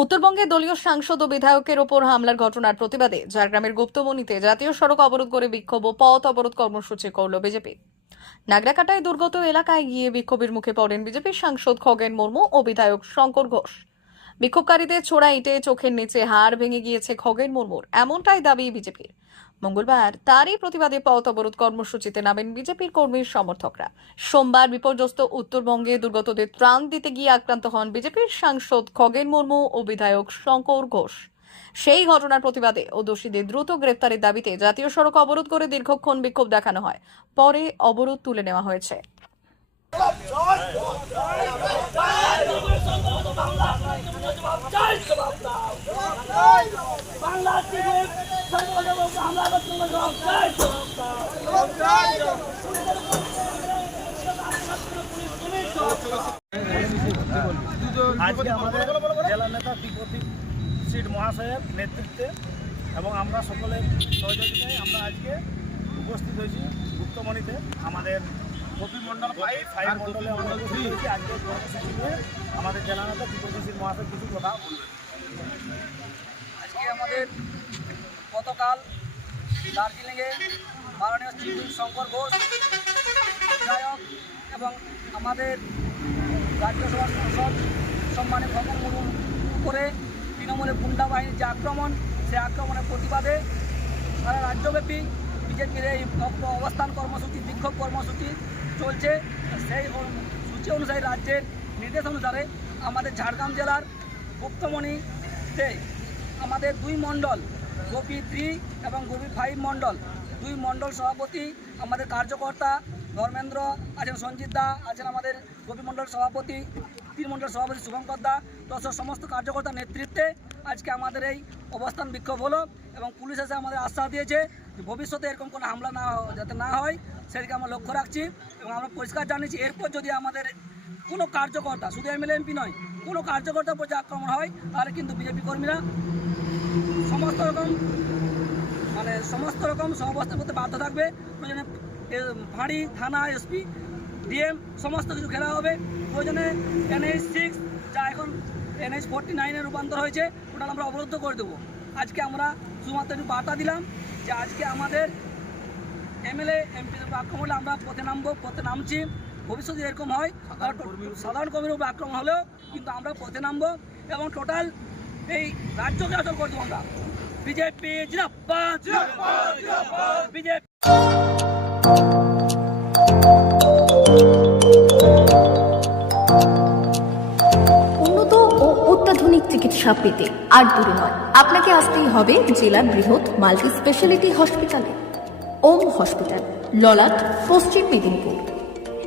উত্তরবঙ্গে দলীয় সাংসদ ও বিধায়কের ওপর হামলার ঘটনার প্রতিবাদে ঝাড়গ্রামের গুপ্তমণিতে জাতীয় সড়ক অবরোধ করে বিক্ষোভ ও পথ অবরোধ কর্মসূচি করল বিজেপি। নাগরাকাটায় দুর্গত এলাকায় গিয়ে বিক্ষোভের মুখে পড়েন বিজেপির সাংসদ খগেন মুর্মু ও বিধায়ক শঙ্কর ঘোষ। বিক্ষোভকারীদের ছোড়া ইটে চোখের নিচে হাড় ভেঙে গিয়েছে খগেন মুর্মুর, এমনটাই দাবি বিজেপির। মঙ্গলবার তারই প্রতিবাদে পথ অবরোধ কর্মসূচিতে নামেন বিজেপির কর্মীর সমর্থকরা সোমবার বিপর্যস্ত উত্তরবঙ্গে দুর্গতদের ত্রাণ দিতে গিয়ে আক্রান্ত হন বিজেপির সাংসদ খগেন মুর্মু ও বিধায়ক শঙ্কর ঘোষ সেই ঘটনার প্রতিবাদে ও দোষীদের দ্রুত গ্রেপ্তারের দাবিতে জাতীয় সড়ক অবরোধ করে দীর্ঘক্ষণ বিক্ষোভ দেখানো হয় পরে অবরোধ তুলে নেওয়া হয়েছে আজকে আমাদের জেলা নেতা তিব্বতী সিট মহাশয়ের নেতৃত্বে এবং আমরা সকলের সহযোগিতায় আমরা আজকে উপস্থিত হয়েছি গুপ্তমণিতে আমাদের কপি মণ্ডল ফাইভ ফাইভ মণ্ডলে আমরা উপস্থিত হয়েছি। আজকে কর্মসূচি নিয়ে আমাদের জেলা নেতা তিব্বতী সিট মহাশয় কিছু কথা বলবেন। আমাদের গতকাল দার্জিলিংয়ে মাননীয় চিফ শঙ্কর ঘোষ, বিধায়ক এবং আমাদের রাজ্যসভার সাংসদ সম্মানে মুর্মু করে তৃণমূলের গুন্ডা বাহিনীর যে আক্রমণ সেই আক্রমণের প্রতিবাদে সারা রাজ্যব্যাপী বিজেপির এই অব- অবস্থান কর্মসূচি, বিক্ষোভ কর্মসূচি চলছে। সেই সূচি অনুযায়ী রাজ্যের নির্দেশ অনুসারে আমাদের ঝাড়গ্রাম জেলার গুপ্তমণিতে আমাদের দুই মণ্ডল, গোপী থ্রি এবং গোপী ফাইভ মণ্ডল। দুই মণ্ডল সভাপতি আমাদের কার্যকর্তা ধর্মেন্দ্র, আছেন সঞ্জিত দা, আছেন আমাদের গোপী মণ্ডল সভাপতি, তিন মণ্ডল সভাপতি শুভঙ্কর দা। তথা সমস্ত কার্যকর্তার নেতৃত্বে আজকে আমাদের এই অবস্থান বিক্ষোভ হলো এবং পুলিশ এসে আমাদের আশ্বাস দিয়েছে যে ভবিষ্যতে এরকম কোনো হামলা না যাতে না হয়, সেদিকে আমরা লক্ষ্য রাখছি এবং আমরা পরিষ্কার জানিয়েছি, এরপর যদি আমাদের কোনো কার্যকর্তা, শুধু এমএলএ, এমপি নয় কোনো কার্যকর্তার উপর যে আক্রমণ হয় তাহলে কিন্তু বিজেপি কর্মীরা সমস্ত রকম মানে সমস্ত রকম সহাবস্থান করতে বাধ্য থাকবে। প্রয়োজনে ফাঁড়ি থানা, এসপি, ডিএম, সমস্ত কিছু খেলা হবে। প্রয়োজনে এনএইচ সিক্স যা এখন এনএইচ ফোরটি নাইনে রূপান্তর হয়েছে ওটা আমরা অবরুদ্ধ করে দেবো। আজকে আমরা শুধুমাত্র একটু বার্তা দিলাম যে আজকে আমাদের এমএলএ উপর আক্রমণ আমরা পথে নামবো, পথে নামছি। ভবিষ্যতে এরকম হয়। সাধারণ কর্মীর উপর। আক্রমণ হলেও কিন্তু আমরা পথে নামবো এবং টোটাল এই রাজ্যকে অচল করে দেবো আমরা। বিজেপি বিজেপি উন্নত ও অত্যাধুনিক চিকিৎসা পেতে আর দূরে নয়। আপনাকে আসতেই হবে জেলার বৃহৎ মাল্টি স্পেশালিটি হসপিটালে। ওম হসপিটাল ললাট পশ্চিম মেদিনীপুর।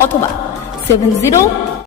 অথবা সেভেন জিরো